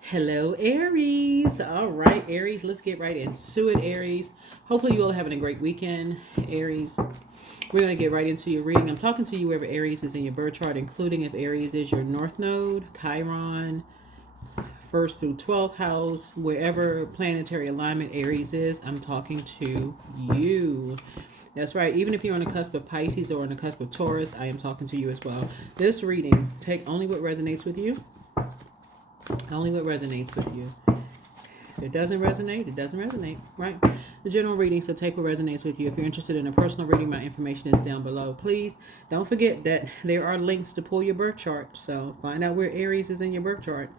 Hello, Aries. All right, Aries, let's get right into it, Aries. Hopefully, you all having a great weekend, Aries. We're going to get right into your reading. I'm talking to you wherever Aries is in your birth chart, including if Aries is your North Node, Chiron, 1st through 12th house, wherever planetary alignment Aries is. I'm talking to you. That's right. Even if you're on the cusp of Pisces or on the cusp of Taurus, I am talking to you as well. This reading, take only what resonates with you. Only what resonates with you. If it doesn't resonate, it doesn't resonate, right? The general reading, so take what resonates with you. If you're interested in a personal reading, my information is down below. Please don't forget that there are links to pull your birth chart. So find out where Aries is in your birth chart.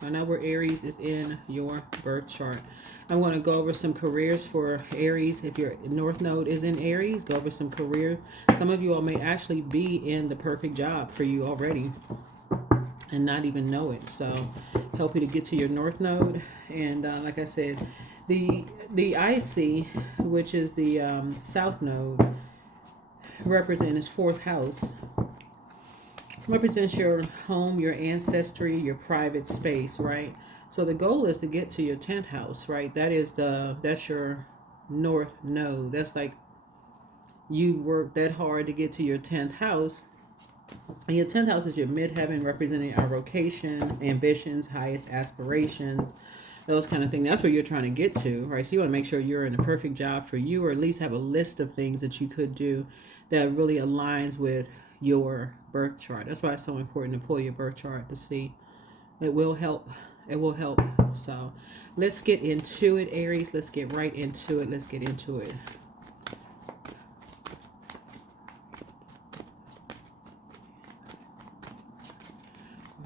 Find out where Aries is in your birth chart. I'm going to go over some careers for Aries. If your North Node is in Aries, go over some career. Some of you all may actually be in the perfect job for you already and not even know it. So help you to get to your North Node. And like I said, the IC, which is the South Node, represents 4th house. Represents your home, your ancestry, your private space, right? So the goal is to get to your 10th house, right? That's your North Node. That's like you work that hard to get to your 10th house. And your 10th house is your midheaven, representing our vocation, ambitions, highest aspirations, those kind of things. That's where you're trying to get to, right? So you want to make sure you're in a perfect job for you, or at least have a list of things that you could do that really aligns with your birth chart. That's why it's so important to pull your birth chart to see. It will help. It will help. So let's get into it, Aries. Let's get right into it. Let's get into it.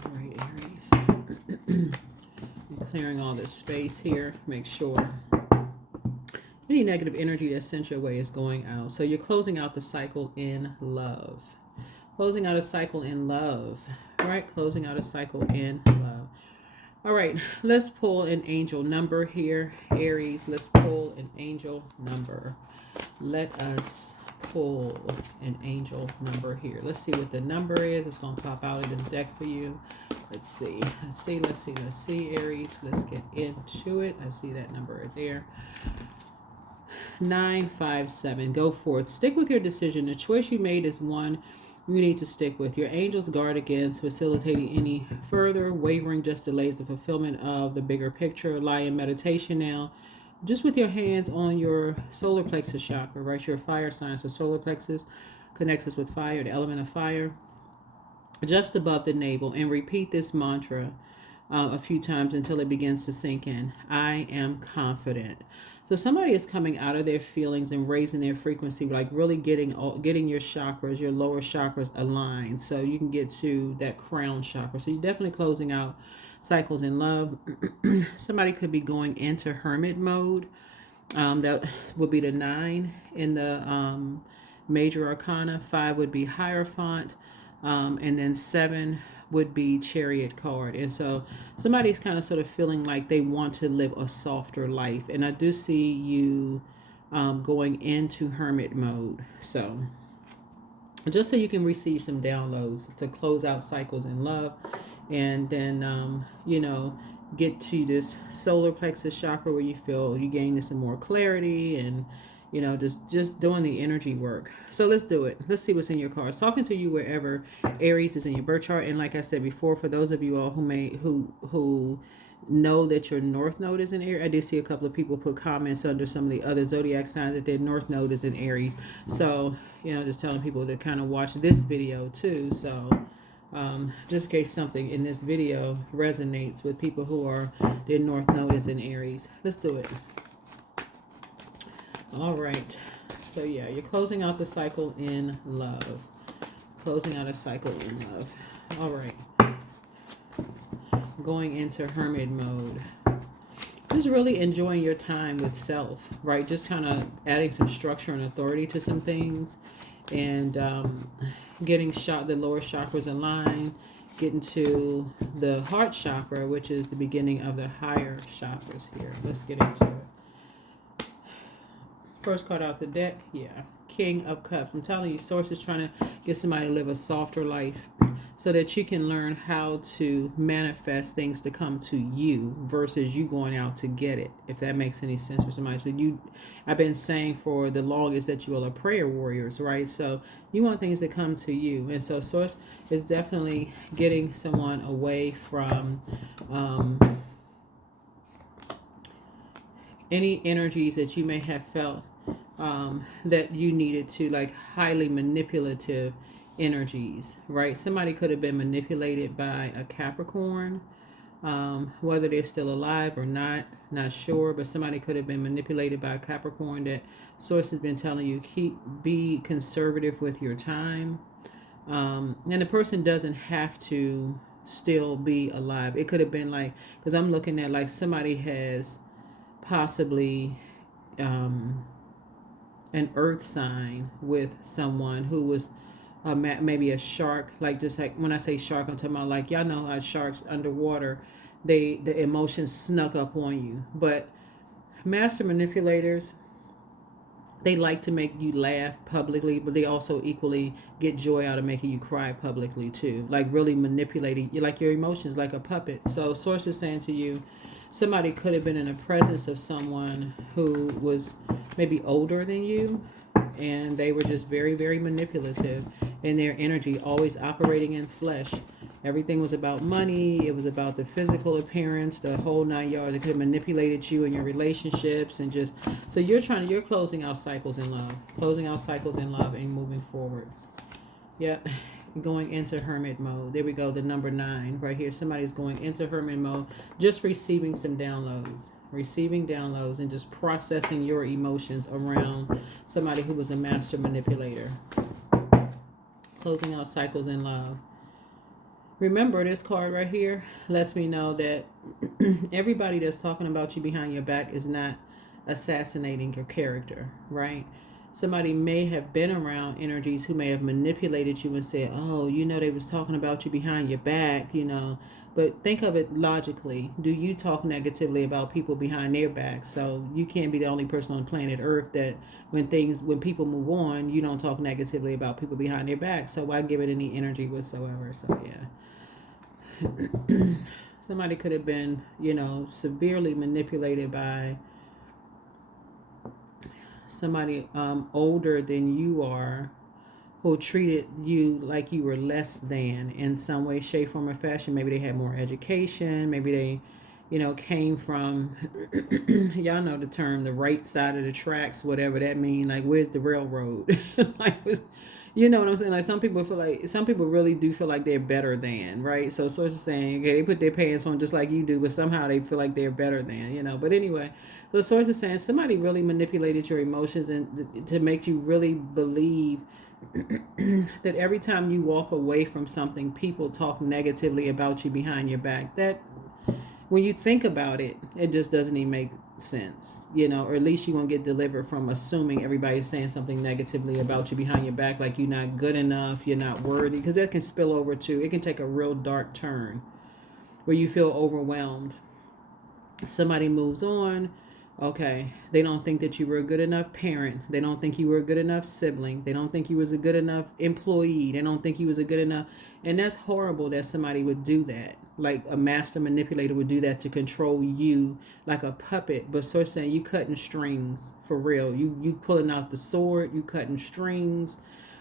All right, Aries. Clearing all this space here. Make sure any negative energy that sent your way is going out. So you're closing out the cycle in love. Closing out a cycle in love. Right? Closing out a cycle in love. All right. Let's pull an angel number here, Aries. Let's pull an angel number. Let us pull an angel number here. Let's see what the number is. It's going to pop out of this deck for you. Let's see. Let's see, Aries. Let's get into it. I see that number right there. 957. Go forth. Stick with your decision. The choice you made is one you need to stick with. Your angels guard against facilitating any further wavering, just delays the fulfillment of the bigger picture. Lie in meditation now. Just with your hands on your solar plexus chakra, right? Your fire sign. So solar plexus connects us with fire, the element of fire, just above the navel, and repeat this mantra a few times until it begins to sink in. I am confident. So somebody is coming out of their feelings and raising their frequency, like really getting your chakras, your lower chakras aligned, so you can get to that crown chakra. So you're definitely closing out cycles in love. Somebody could be going into hermit mode. That would be the 9 in the major arcana. 5 would be Hierophant, and then 7 would be Chariot card. And so somebody's kind of sort of feeling like they want to live a softer life. And I do see you going into hermit mode. So just so you can receive some downloads to close out cycles in love, and then get to this solar plexus chakra where you feel you gain some more clarity, and just doing the energy work. So let's do it. Let's see what's in your cards. Talking to you wherever Aries is in your birth chart. And like I said before, for those of you all who know that your North Node is in Aries, I did see a couple of people put comments under some of the other zodiac signs that their North Node is in Aries. So just telling people to kind of watch this video too. So just in case something in this video resonates with people who are their North Node is in Aries. Let's do it. All right. So yeah, you're closing out the cycle in love. Closing out a cycle in love. All right. Going into hermit mode. Just really enjoying your time with self, right? Just kind of adding some structure and authority to some things, and getting the lower chakras aligned, getting to the heart chakra, which is the beginning of the higher chakras here. Let's get into it. First card out the deck, yeah, King of Cups. I'm telling you, Source is trying to get somebody to live a softer life. so that you can learn how to manifest things to come to you versus you going out to get it, if that makes any sense for somebody. So I've been saying for the longest that you all are prayer warriors, right? So you want things to come to you. And so source is definitely getting someone away from any energies that you may have felt that you needed to, like highly manipulative energies, right? Somebody could have been manipulated by a Capricorn, whether they're still alive or not sure, but somebody could have been manipulated by a Capricorn that source has been telling you be conservative with your time. And the person doesn't have to still be alive. It could have been like, because I'm looking at like somebody has possibly an earth sign with someone who was maybe a shark, like just like when I say shark, I'm talking about like y'all know how sharks underwater, the emotions snuck up on you. But master manipulators, they like to make you laugh publicly, but they also equally get joy out of making you cry publicly too, like really manipulating you, like your emotions, like a puppet. So source is saying to you, somebody could have been in the presence of someone who was maybe older than you, and they were just very, very manipulative in their energy, always operating in flesh. Everything was about money. It was about the physical appearance, the whole 9 yards. It could have manipulated you in your relationships, and just so you're closing out cycles in love, and moving forward. Yep. Going into hermit mode. There we go. The number 9 right here. Somebody's going into hermit mode, just receiving some downloads, and just processing your emotions around somebody who was a master manipulator. Closing out cycles in love. Remember, this card right here lets me know that everybody that's talking about you behind your back is not assassinating your character, right? Somebody may have been around energies who may have manipulated you and said, oh, they was talking about you behind your back, But think of it logically. Do you talk negatively about people behind their backs? So you can't be the only person on planet Earth that when people move on, you don't talk negatively about people behind their back. So why give it any energy whatsoever? So yeah. Somebody could have been, severely manipulated by somebody older than you are, who treated you like you were less than in some way, shape, form, or fashion. Maybe they had more education. Maybe they, came from, y'all know the term, the right side of the tracks, whatever that means. Like, where's the railroad? Like, you know what I'm saying? Like, some people really do feel like they're better than, right? So it's saying, okay, they put their pants on just like you do, but somehow they feel like they're better than, But anyway, so source is saying somebody really manipulated your emotions and to make you really believe that every time you walk away from something, people talk negatively about you behind your back. That when you think about it, it just doesn't even make sense, or at least you won't get delivered from assuming everybody's saying something negatively about you behind your back, like you're not good enough, you're not worthy, because that can spill over to, it can take a real dark turn where you feel overwhelmed. Somebody moves on. Okay, they don't think that you were a good enough parent. They don't think you were a good enough sibling. They don't think you was a good enough employee. They don't think you was a good enough. And that's horrible that somebody would do that. Like a master manipulator would do that to control you like a puppet. But so saying you cutting strings for real. You pulling out the sword, you cutting strings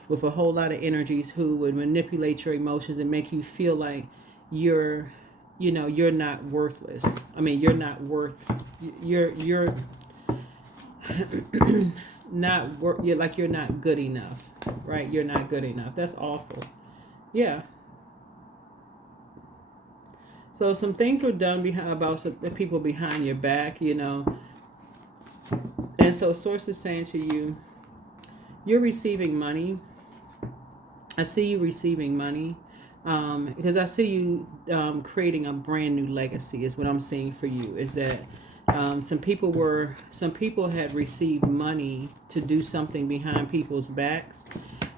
with a whole lot of energies who would manipulate your emotions and make you feel like you're not worthless. I mean, you're not worth. You're not worth. You're like you're not good enough, right? You're not good enough. That's awful. Yeah. So some things were done about the people behind your back, And so source is saying to you, you're receiving money. I see you receiving money. Because I see you creating a brand new legacy is what I'm seeing for you. Is that some people had received money to do something behind people's backs,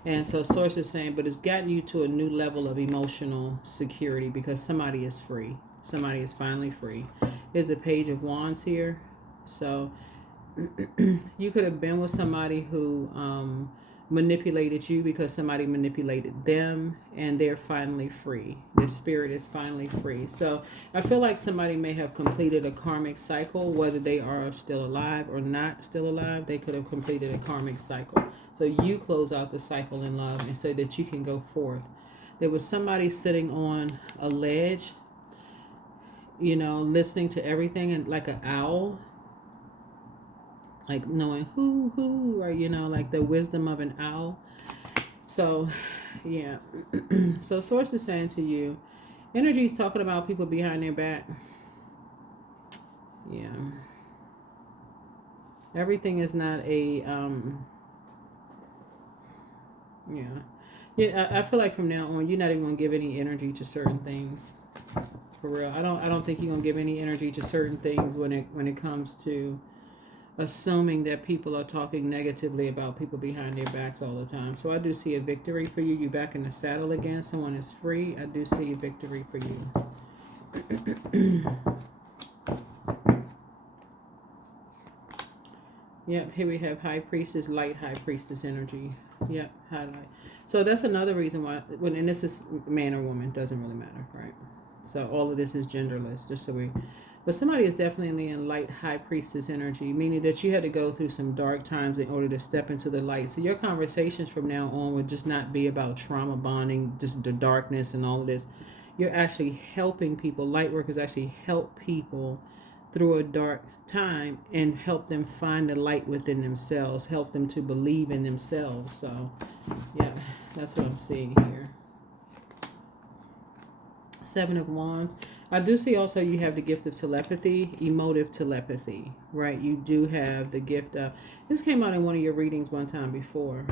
and so source is saying, but it's gotten you to a new level of emotional security because somebody is free. Somebody is finally free. There's a page of wands here, so you could have been with somebody who manipulated you because somebody manipulated them, and they're finally free. Their spirit is finally free. So I feel like somebody may have completed a karmic cycle, whether they are still alive or not still alive. They could have completed a karmic cycle. So you close out the cycle in love and so that you can go forth. There was somebody sitting on a ledge, you know, listening to everything, and like an owl, like knowing who, or, you know, like the wisdom of an owl. So, yeah. So source is saying to you, energy is talking about people behind their back. Yeah. Everything is not a, yeah. I feel like from now on, you're not even going to give any energy to certain things. For real. I don't think you're going to give any energy to certain things when it comes to assuming that people are talking negatively about people behind their backs all the time. So I do see a victory for you. You're back in the saddle again. Someone is free. I do see a victory for you. Yep, here we have High Priestess, Light High Priestess energy. Yep, highlight. So that's another reason why, and this is man or woman, doesn't really matter, right? So all of this is genderless, just so we... But somebody is definitely in light high priestess energy, meaning that you had to go through some dark times in order to step into the light. So your conversations from now on would just not be about trauma bonding, just the darkness and all of this. You're actually helping people. Light workers actually help people through a dark time and help them find the light within themselves, help them to believe in themselves. So, yeah, that's what I'm seeing here. Seven of Wands. I do see also you have the gift of telepathy, emotive telepathy, right? You do have the gift of, this came out in one of your readings one time before,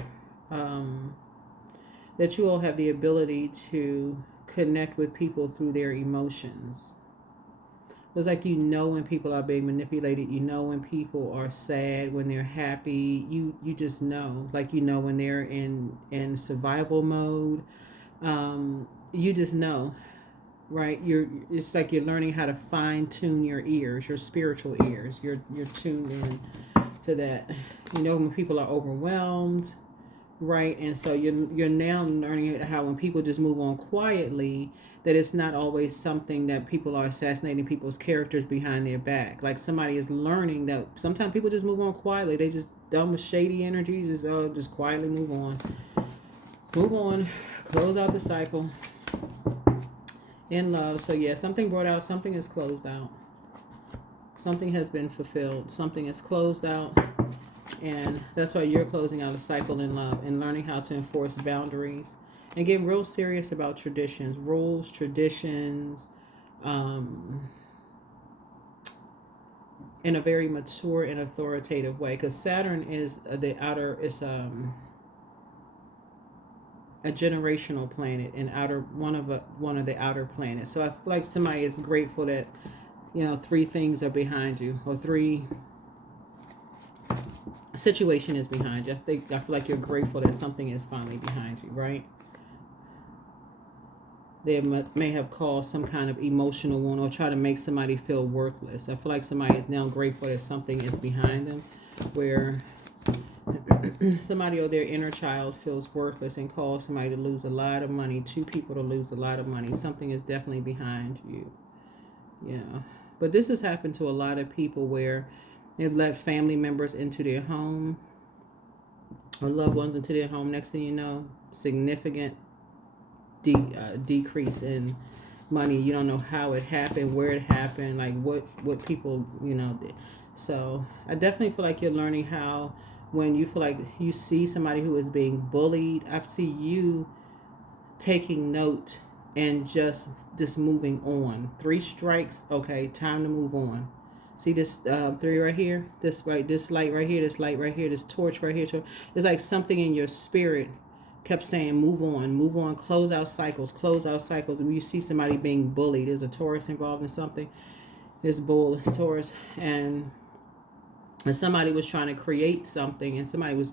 that you all have the ability to connect with people through their emotions. It's like, you know, when people are being manipulated, you know when people are sad, when they're happy, you just know, like, you know when they're in survival mode, you just know. Right, it's like you're learning how to fine tune your ears, your spiritual ears. You're tuned in to that. You know when people are overwhelmed, right? And so you're now learning how when people just move on quietly, that it's not always something that people are assassinating people's characters behind their back. Like, somebody is learning that sometimes people just move on quietly. They just done with shady energies, just quietly move on, close out the cycle. In love. So yeah, something brought out, something is closed out, something has been fulfilled, something is closed out, and that's why you're closing out a cycle in love and learning how to enforce boundaries and getting real serious about traditions, rules, traditions, in a very mature and authoritative way, because Saturn is the outer, is a generational planet, and one of the outer planets. So I feel like somebody is grateful that, you know, 3 things are behind you, or 3 situation is behind you. I feel like you're grateful that something is finally behind you, right? They may have caused some kind of emotional wound or try to make somebody feel worthless. I feel like somebody is now grateful that something is behind them, where somebody or their inner child feels worthless and calls somebody to lose a lot of money, 2 people to lose a lot of money. Something is definitely behind you. Yeah. But this has happened to a lot of people where they've let family members into their home or loved ones into their home. Next thing you know, significant decrease in money. You don't know how it happened, where it happened, like what people, you know, did. So I definitely feel like you're learning how, when you feel like you see somebody who is being bullied, I see you taking note and just moving on. 3 strikes, okay, time to move on. See this 3 right here, this light right here, this light right here, this torch right here. It's like something in your spirit kept saying, move on, close out cycles. And when you see somebody being bullied, there's a Taurus involved in something. This bull is Taurus, and somebody was trying to create something, and somebody was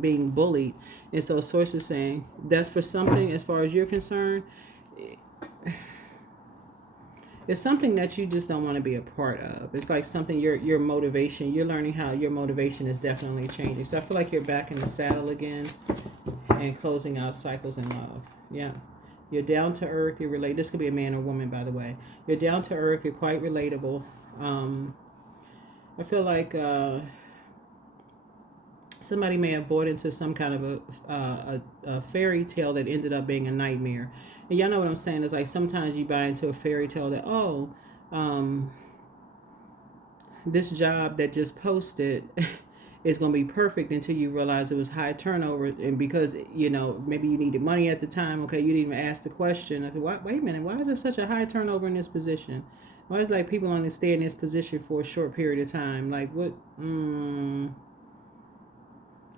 being bullied. And so source is saying that's for something, as far as you're concerned, It's something that you just don't want to be a part of. It's like something your motivation. You're learning how your motivation is definitely changing. So I feel like you're back in the saddle again and closing out cycles in love. Yeah. You're down to earth. You're related. This could be a man or woman, by the way. You're down to earth. You're quite relatable. I feel like somebody may have bought into some kind of a fairy tale that ended up being a nightmare. And y'all know what I'm saying. It's like sometimes you buy into a fairy tale that, um, this job that just posted is going to be perfect until you realize it was high turnover. And because, maybe you needed money at the time. Okay, you didn't even ask the question. Wait a minute, why is there such a high turnover in this position? Why is like people only stay in this position for a short period of time? Like what?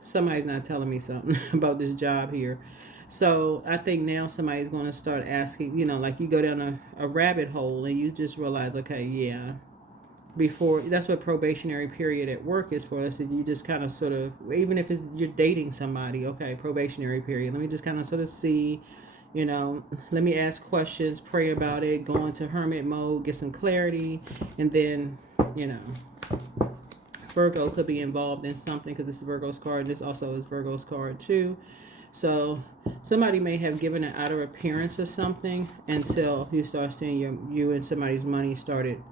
Somebody's not telling me something about this job here. So I think now somebody's going to start asking, like you go down a rabbit hole and you just realize, okay, yeah, before that's what probationary period at work is for us. You just kind of sort of, even if you're dating somebody, okay, probationary period. Let me just kind of sort of see, let me ask questions, pray about it, go into hermit mode, get some clarity, and then, Virgo could be involved in something because this is Virgo's card. This also is Virgo's card too. So somebody may have given an outer appearance of something until you start seeing you and somebody's money started,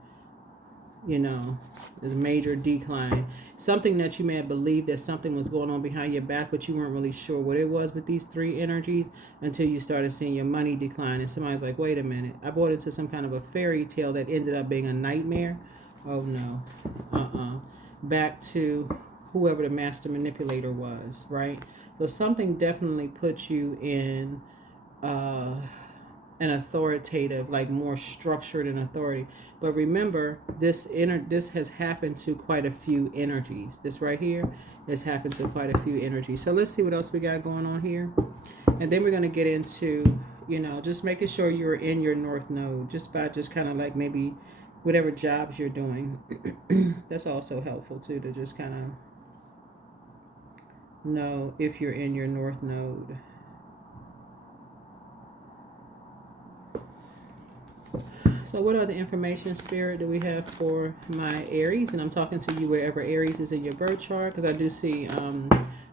the major decline. Something that you may have believed that something was going on behind your back, but you weren't really sure what it was with these three energies until you started seeing your money decline. And somebody's like, wait a minute, I bought into some kind of a fairy tale that ended up being a nightmare. Oh no. Back to whoever the master manipulator was, right? So something definitely puts you in an authoritative, like more structured and authority. But remember, this has happened to quite a few energies. This right here has happened to quite a few energies. So let's see what else we got going on here. And then we're going to get into, just making sure you're in your North Node, just kind of like maybe whatever jobs you're doing. That's also helpful too, to just kind of know if you're in your North Node. So what other information, Spirit, do we have for my Aries? And I'm talking to you wherever Aries is in your birth chart, because I do see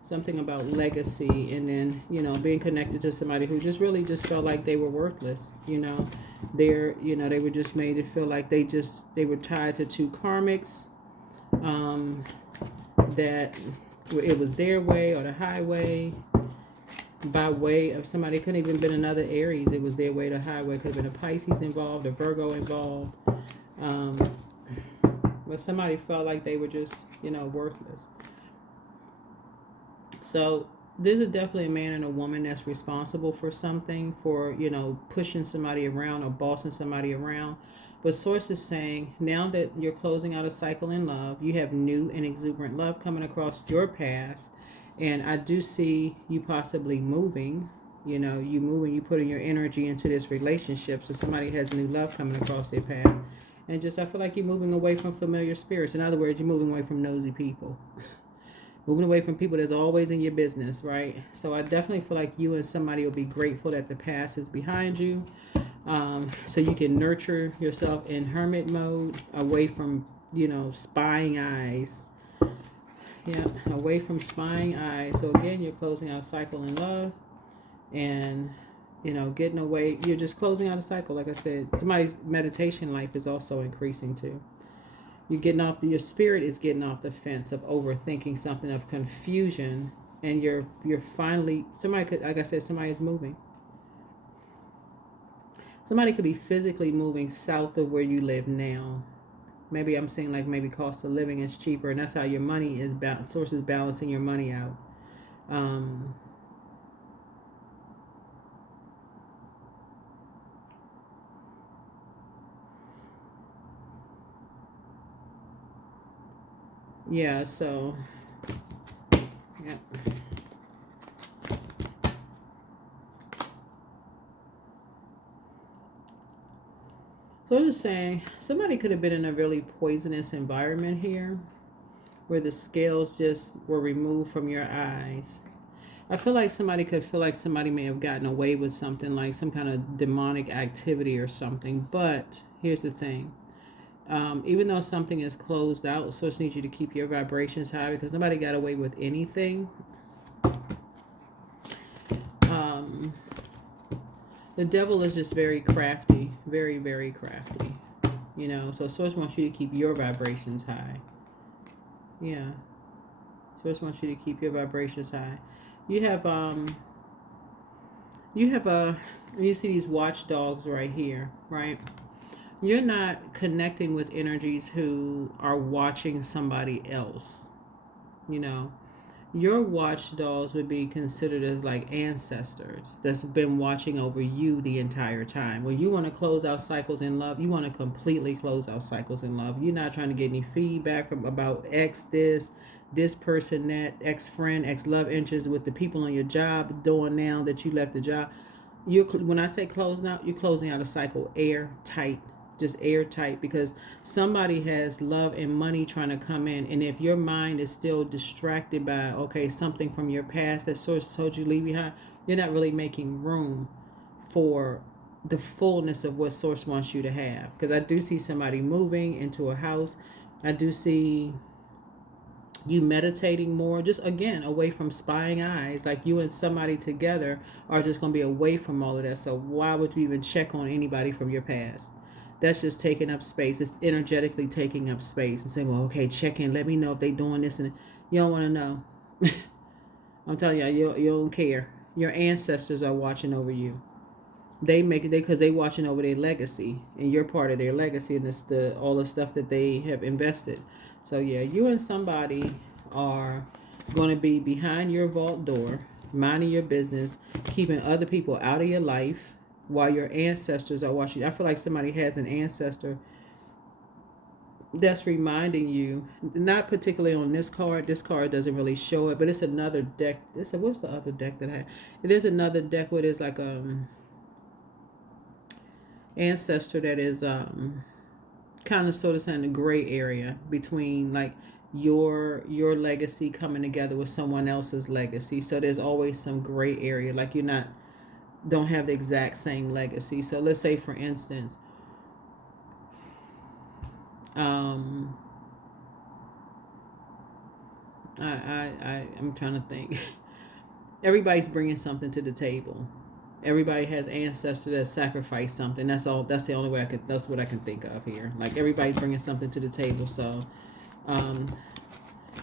something about legacy, and then, being connected to somebody who just really just felt like they were worthless. They were just made to feel like they were tied to two karmics, that it was their way or the highway, by way of somebody. It couldn't even been another Aries. It was their way to highway. Could have been a Pisces involved, a Virgo involved. But somebody felt like they were just, worthless. So this is definitely a man and a woman that's responsible for something, for, pushing somebody around or bossing somebody around. But Source is saying, now that you're closing out a cycle in love, you have new and exuberant love coming across your path. And I do see you possibly moving, you putting your energy into this relationship. So somebody has new love coming across their path. And I feel like you're moving away from familiar spirits. In other words, you're moving away from nosy people. Moving away from people that's always in your business, right? So I definitely feel like you and somebody will be grateful that the past is behind you. So you can nurture yourself in hermit mode, away from, spying eyes. Yeah, away from spying eyes. So again, you're closing out a cycle in love, and getting away. You're just closing out a cycle. Like I said, somebody's meditation life is also increasing too. Your spirit is getting off the fence of overthinking something, of confusion, and you're finally, like I said, somebody is moving. Somebody could be physically moving south of where you live now. Maybe I'm saying like maybe cost of living is cheaper, and that's how your money is Source is balancing your money out. Yeah, so yeah. So I'm just saying, somebody could have been in a really poisonous environment here, where the scales just were removed from your eyes. I feel like somebody could feel like somebody may have gotten away with something, like some kind of demonic activity or something. But Here's the thing. Even though something is closed out, Source needs you to keep your vibrations high because nobody got away with anything. The devil is just very crafty, very, very crafty. You know, so Source wants you to keep your vibrations high. Yeah. Source wants you to keep your vibrations high. You have you see these watchdogs right here, right? You're not connecting with energies who are watching somebody else. You know, your watchdogs would be considered as like ancestors that's been watching over you the entire time. When you want to close out cycles in love, you want to completely close out cycles in love. You're not trying to get any feedback from about X this person, that ex friend, ex love interest with the people on your job doing now that you left the job. When I say closing out, you're closing out a cycle airtight, just airtight, because somebody has love and money trying to come in, and if your mind is still distracted by something from your past that Source told you leave behind, you're not really making room for the fullness of what Source wants you to have. Because I do see somebody moving into a house. I do see you meditating more, just again away from spying eyes, like you and somebody together are just going to be away from all of that. So why would you even check on anybody from your past? That's just taking up space. It's energetically taking up space and saying, well, okay, check in, let me know if they doing this, and you don't want to know. I'm telling you don't care. Your ancestors are watching over you. They make it because they watching over their legacy, and you're part of their legacy, and it's all the stuff that they have invested. So yeah, you and somebody are going to be behind your vault door, minding your business, keeping other people out of your life while your ancestors are watching. I feel like somebody has an ancestor that's reminding you, not particularly on this card. This card doesn't really show it, but it's another deck. What's the other deck that I have? There's another deck where there's like ancestor that is kind of sort of in the gray area between like your legacy coming together with someone else's legacy. So there's always some gray area, like you're don't have the exact same legacy. So let's say for instance, I'm trying to think. Everybody's bringing something to the table. Everybody has ancestors that sacrifice something. That's all. That's the only way that's what I can think of here. Like everybody's bringing something to the table. So, and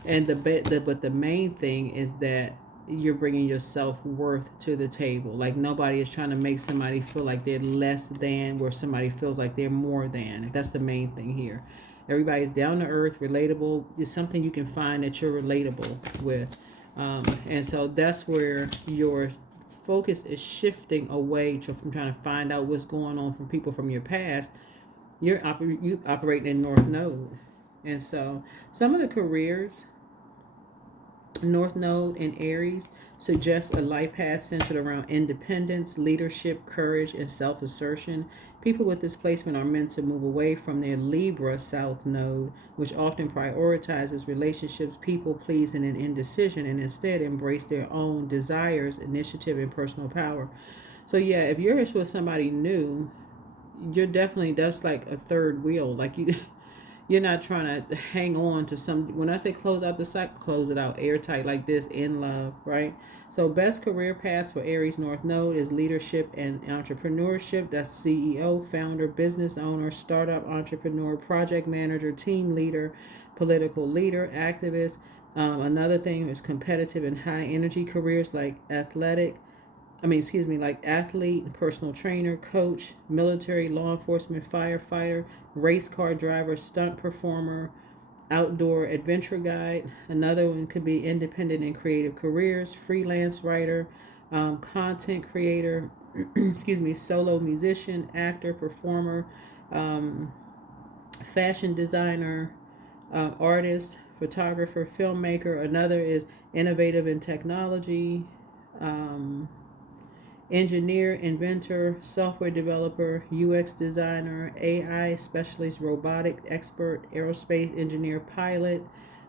but the main thing is that you're bringing your self-worth to the table. Like nobody is trying to make somebody feel like they're less than, where somebody feels like they're more than. That's the main thing here. Everybody's down to earth, relatable. It's something you can find that you're relatable with, and so that's where your focus is shifting away from trying to find out what's going on from people from your past. You operating in North Node, and so some of the careers, North Node in Aries, suggests a life path centered around independence, leadership, courage, and self-assertion. People with this placement are meant to move away from their Libra South Node, which often prioritizes relationships, people pleasing, and indecision, and instead embrace their own desires, initiative, and personal power. So yeah, if you're with somebody new, that's like a third wheel. Like you're not trying to hang on to some. When I say close out the cycle, close it out airtight like this in love, right? So best career paths for Aries North Node is leadership and entrepreneurship. That's CEO, founder, business owner, startup entrepreneur, project manager, team leader, political leader, activist. Another thing is competitive and high energy careers like like athlete, personal trainer, coach, military, law enforcement, firefighter, race car driver, stunt performer, outdoor adventure guide. Another one could be independent and creative careers, freelance writer, content creator, solo musician, actor, performer, fashion designer, artist, photographer, filmmaker. Another is innovative in technology, engineer, inventor, software developer, UX designer, AI specialist, robotic expert, aerospace engineer, pilot.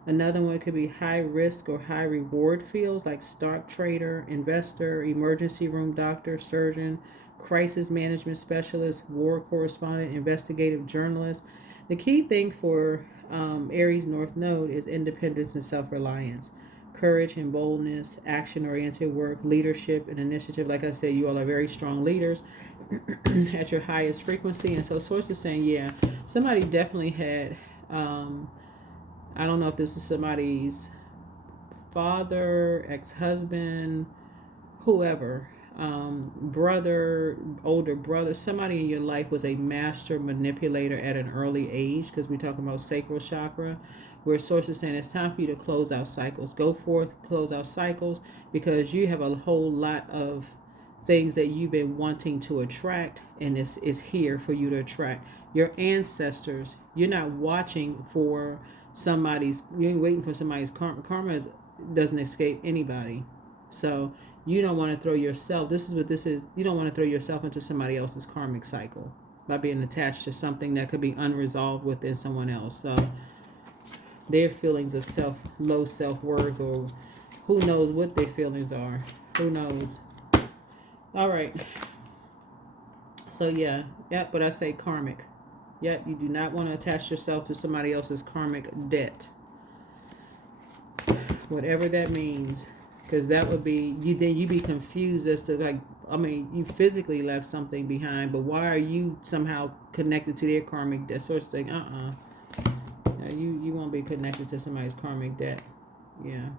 Another one could be high risk or high reward fields like stock trader, investor, emergency room doctor, surgeon, crisis management specialist, war correspondent, investigative journalist. The key thing for Aries North Node is independence and self-reliance, courage and boldness, action-oriented work, leadership and initiative. Like I said, you all are very strong leaders at your highest frequency. And so source is saying, yeah, somebody definitely had, I don't know if this is somebody's father, ex-husband, whoever, brother, older brother, somebody in your life was a master manipulator at an early age, because we're talking about sacral chakra, where source is saying it's time for you to close out cycles. Go forth, close out cycles, because you have a whole lot of things that you've been wanting to attract, and this is here for you to attract. Your ancestors, you're not watching for somebody's, you ain't waiting for somebody's karma. Karma doesn't escape anybody. So you don't want to throw yourself, this is what this is, you don't want to throw yourself into somebody else's karmic cycle by being attached to something that could be unresolved within someone else. So their feelings of low self-worth, or who knows what their feelings are, who knows. All right, so yeah, yep, but I say karmic. Yep, you do not want to attach yourself to somebody else's karmic debt, whatever that means, because that would be you. Then you be confused as to, like, I mean, you physically left something behind, but why are you somehow connected to their karmic debt? Sort of thing. You won't be connected to somebody's karmic debt. Yeah.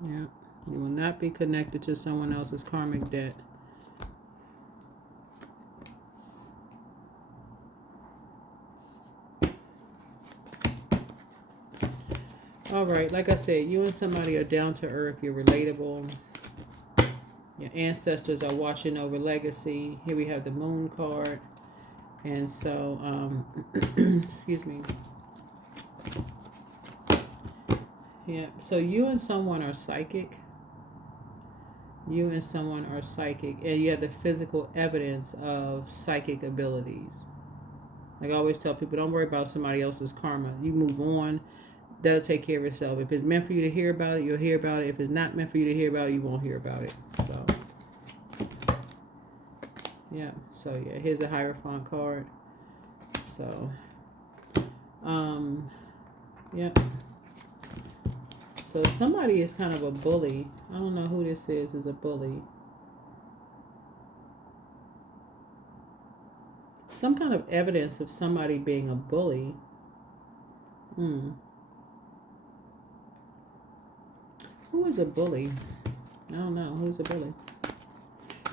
Yeah. You will not be connected to someone else's karmic debt. All right, like I said, you and somebody are down to earth. You're relatable. Your ancestors are watching over legacy. Here we have the moon card. And so, excuse me. Yeah, so you and someone are psychic. You and someone are psychic. And you have the physical evidence of psychic abilities. Like I always tell people, don't worry about somebody else's karma. You move on. That'll take care of itself. If it's meant for you to hear about it, you'll hear about it. If it's not meant for you to hear about it, you won't hear about it. So, yeah. So, yeah. Here's a Hierophant card. So, yeah. So, somebody is kind of a bully. I don't know who this is a bully. Some kind of evidence of somebody being a bully. Who is a bully? I don't know. Who's a bully?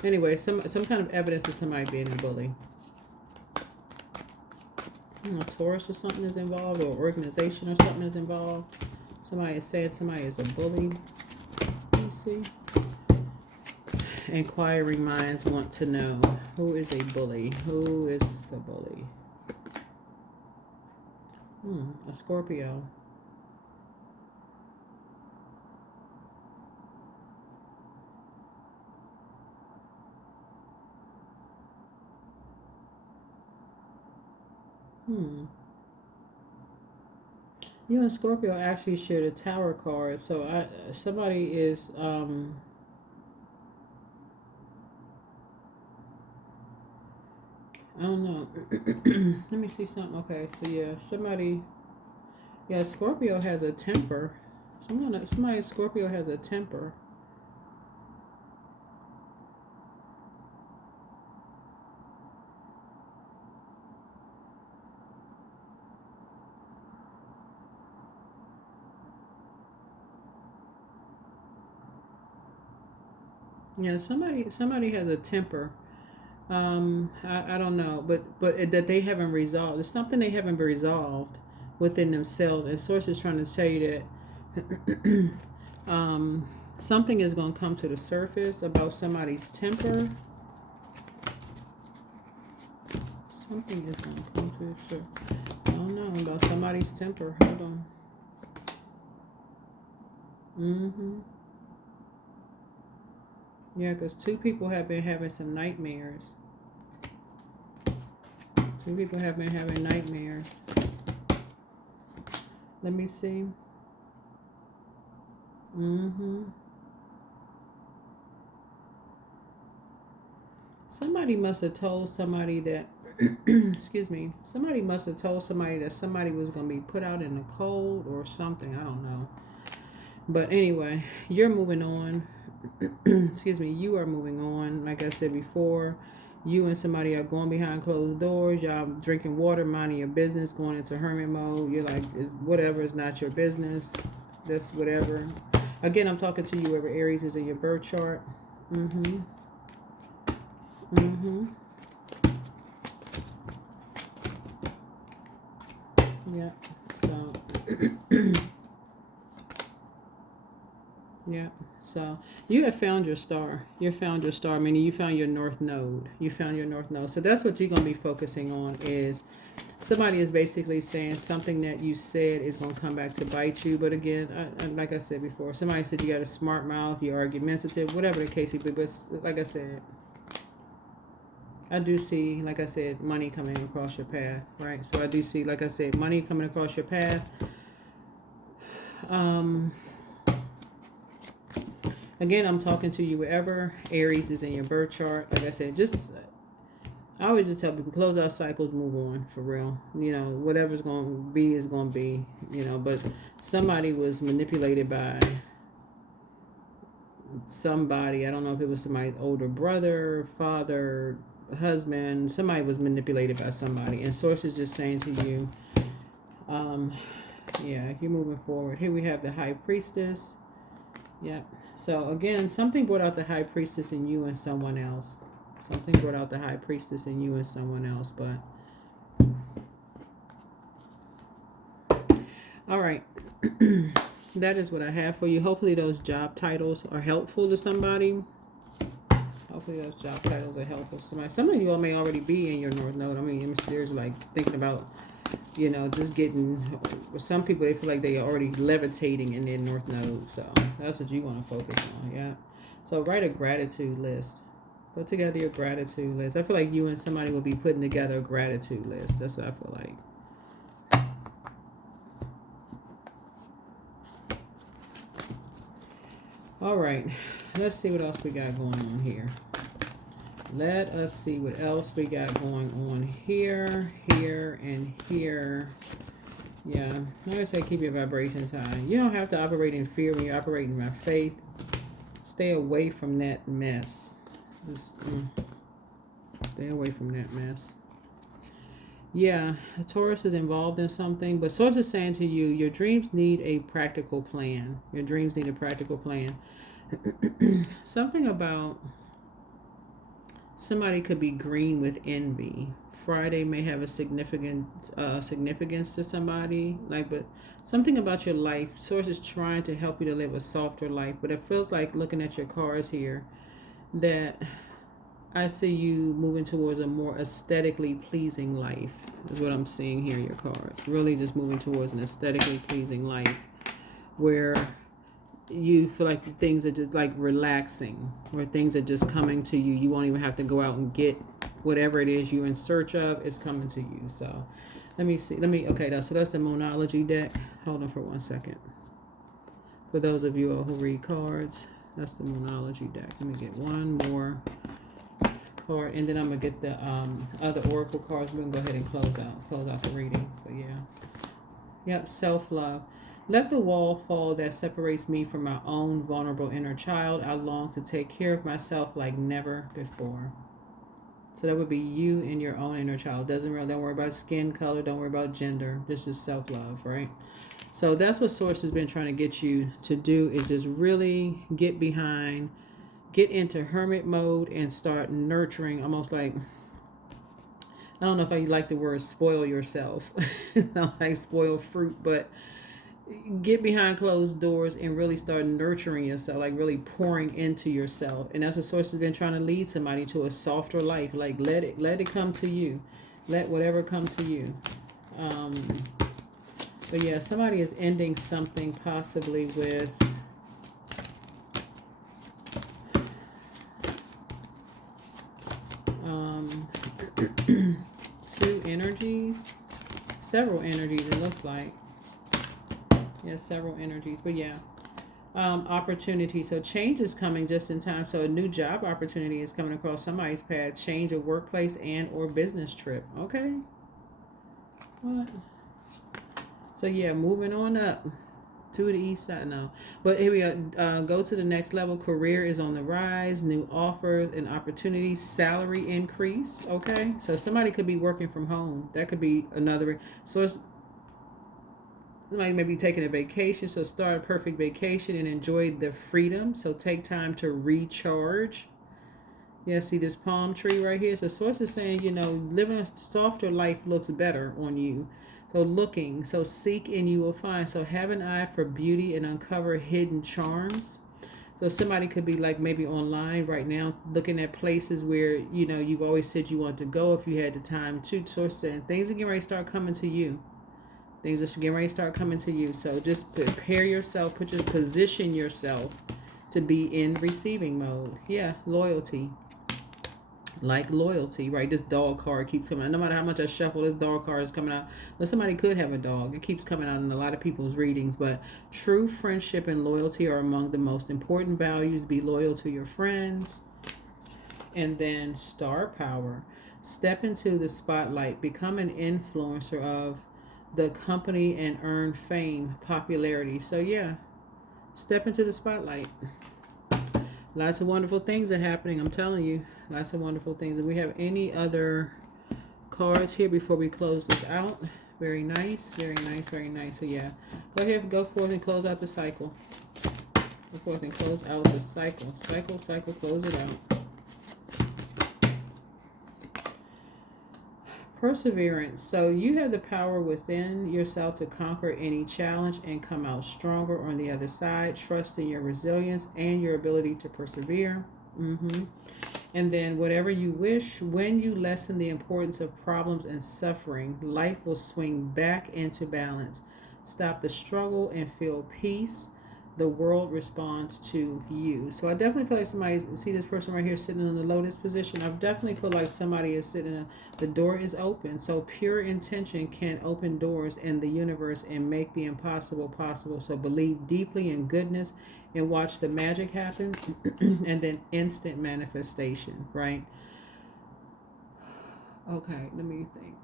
Anyway, some kind of evidence of somebody being a bully. A Taurus or something is involved, or organization or something is involved. Somebody is saying somebody is a bully. Let me see. Inquiring minds want to know, who is a bully? Who is a bully? A Scorpio. You and Scorpio actually share the Tower card, so somebody is I don't know. Let me see something. Okay, so yeah, Scorpio has a temper. Somebody Scorpio has a temper. Yeah, somebody has a temper. I don't know, but that they haven't resolved. It's something they haven't resolved within themselves. And source is trying to tell you that something is going to come to the surface about somebody's temper. Something is going to come to the surface. I don't know about somebody's temper. Hold on. Yeah, because two people have been having some nightmares. Two people have been having nightmares. Let me see. Somebody must have told somebody that, excuse me, somebody must have told somebody that somebody was going to be put out in the cold or something. I don't know. But anyway, you're moving on. Excuse me, you are moving on. Like I said before, you and somebody are going behind closed doors. Y'all drinking water, minding your business, going into hermit mode. You're like, whatever is not your business. That's whatever. Again, I'm talking to you whoever Aries is in your birth chart. Mm-hmm. Mm-hmm. Yeah. So yeah. So you have found your star. You found your star, meaning you found your north node. You found your north node. So that's what you're gonna be focusing on. Is somebody is basically saying something that you said is gonna come back to bite you. But again, like I said before, somebody said you got a smart mouth, you're argumentative, whatever the case may be. But like I said, I do see, like I said, money coming across your path, right? So I do see, like I said, money coming across your path. Again, I'm talking to you wherever Aries is in your birth chart. Like I said, I always just tell people, close out cycles, move on, for real. You know, whatever's going to be is going to be, you know, but somebody was manipulated by somebody. I don't know if it was somebody's older brother, father, husband. Somebody was manipulated by somebody. And Source is just saying to you, yeah, you're moving forward. Here we have the High Priestess. Yep. So again, something brought out the High Priestess in you and someone else. Something brought out the High Priestess in you and someone else. But all right. That is what I have for you. Hopefully those job titles are helpful to somebody. Hopefully those job titles are helpful to somebody. Some of you all may already be in your North Node. I mean, there's like thinking about, you know, just getting, some people, they feel like they are already levitating in their North Node. So that's what you want to focus on. Yeah. So write a gratitude list. Put together your gratitude list. I feel like you and somebody will be putting together a gratitude list. That's what I feel like. All right. Let's see what else we got going on here. Let us see what else we got going on here, here, and here. Yeah, like I said, keep your vibrations high. You don't have to operate in fear when you're operating by faith. Stay away from that mess. Just, stay away from that mess. Yeah, a Taurus is involved in something, but Source is saying to you, your dreams need a practical plan. Your dreams need a practical plan. Something about somebody could be green with envy. Friday may have a significance to somebody, like, but something about your life. Source is trying to help you to live a softer life, but it feels like, looking at your cards here, that I see you moving towards a more aesthetically pleasing life, is what I'm seeing here, your cards. Really just moving towards an aesthetically pleasing life where you feel like things are just like relaxing, where things are just coming to you. You won't even have to go out and get whatever it is you're in search of. It's coming to you. So let me see. Okay, so that's the Moonology deck. Hold on for 1 second. For those of you who read cards, that's the Moonology deck. Let me get one more card, and then I'm gonna get the other oracle cards. We're gonna go ahead and close out the reading. But yeah, yep, self-love. Let the wall fall that separates me from my own vulnerable inner child. I long to take care of myself like never before. So that would be you and your own inner child. Don't worry about skin color. Don't worry about gender. This is self-love, right? So that's what Source has been trying to get you to do, is just really get into hermit mode and start nurturing, almost like, I don't know if I like the word spoil yourself. It's not like spoil fruit, but get behind closed doors and really start nurturing yourself, like really pouring into yourself. And that's what Source has been trying to lead somebody to, a softer life. Like let it come to you. Let whatever come to you. But yeah, somebody is ending something possibly with two energies, several energies, it looks like. Yeah, several energies. But yeah, Opportunity. So change is coming just in time. So a new job opportunity is coming across somebody's path. Change of workplace and or business trip. Okay. What? So yeah, moving on up to the east side. No, but here we go. Go to the next level. Career is on the rise. New offers and opportunities. Salary increase. Okay. So somebody could be working from home. That could be another source. Somebody may be taking a vacation, so start a perfect vacation and enjoy the freedom. So take time to recharge. Yeah, see this palm tree right here? So source is saying, living a softer life looks better on you. So looking, so seek and you will find. So have an eye for beauty and uncover hidden charms. So somebody could be like maybe online right now looking at places where, you've always said you want to go if you had the time to. Source saying things are getting ready to start coming to you. Things are getting ready to start coming to you. So just prepare yourself, position yourself to be in receiving mode. Yeah, loyalty. Like loyalty, right? This dog card keeps coming out. No matter how much I shuffle, this dog card is coming out. Well, somebody could have a dog. It keeps coming out in a lot of people's readings. But true friendship and loyalty are among the most important values. Be loyal to your friends. And then star power. Step into the spotlight. Become an influencer of the company and earn fame, popularity. So yeah, step into the spotlight. Lots of wonderful things are happening. I'm telling you, lots of wonderful things. And we have any other cards here before we close this out? Very nice, very nice, very nice. So yeah, go ahead, go forth and close out the cycle. Go forth and close out the cycle. Cycle, close it out. Perseverance. So you have the power within yourself to conquer any challenge and come out stronger on the other side. Trust in your resilience and your ability to persevere. And then whatever you wish, when you lessen the importance of problems and suffering, life will swing back into balance. Stop the struggle and feel peace. The world responds to you. So I definitely feel like somebody, see this person right here sitting in the lotus position. I definitely feel like somebody is sitting, the door is open. So pure intention can open doors in the universe and make the impossible possible. So believe deeply in goodness and watch the magic happen. And then instant manifestation, right? Okay, let me think.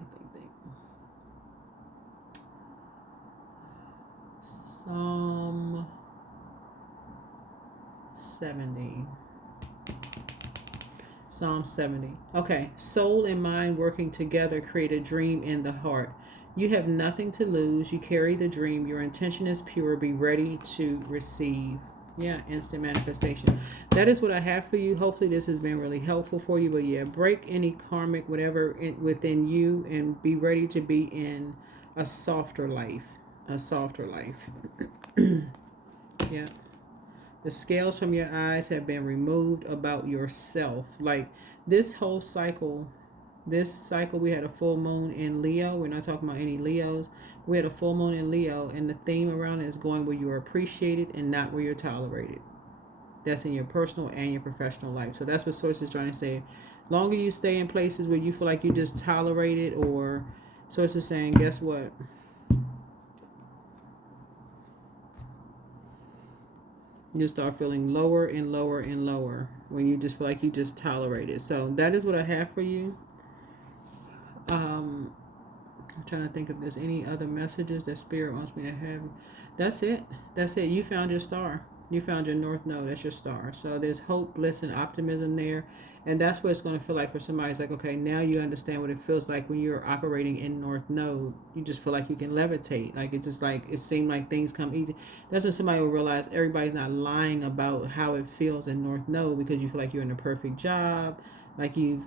Psalm 70. Psalm 70. Okay. Soul and mind working together create a dream in the heart. You have nothing to lose. You carry the dream. Your intention is pure. Be ready to receive. Yeah, instant manifestation. That is what I have for you. Hopefully this has been really helpful for you. But yeah, break any karmic, whatever within you and be ready to be in a softer life. A softer life. Yeah. The scales from your eyes have been removed about yourself. Like this whole cycle, we had a full moon in Leo. We're not talking about any Leos. We had a full moon in Leo, and the theme around it is going where you are appreciated and not where you're tolerated. That's in your personal and your professional life. So that's what Source is trying to say. Longer you stay in places where you feel like you just tolerated, or Source is saying, guess what? You start feeling lower and lower and lower when you just feel like you just tolerate it. So that is what I have for you. I'm trying to think if there's any other messages that Spirit wants me to have. That's it. You found your star. You found your North Node. That's your star. So there's hope, bliss, and optimism there. And that's what it's going to feel like for somebody. It's like, okay, now you understand what it feels like when you're operating in North Node. You just feel like you can levitate. Like it's just like, it seemed like things come easy. That's when somebody will realize everybody's not lying about how it feels in North Node, because you feel like you're in a perfect job. Like you've,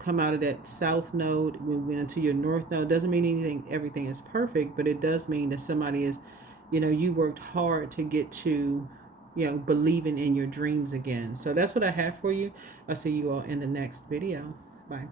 come out of that South Node, went into your North Node. Doesn't mean everything is perfect, but it does mean that somebody is, you worked hard to get to, believing in your dreams again. So that's what I have for you. I'll see you all in the next video. Bye.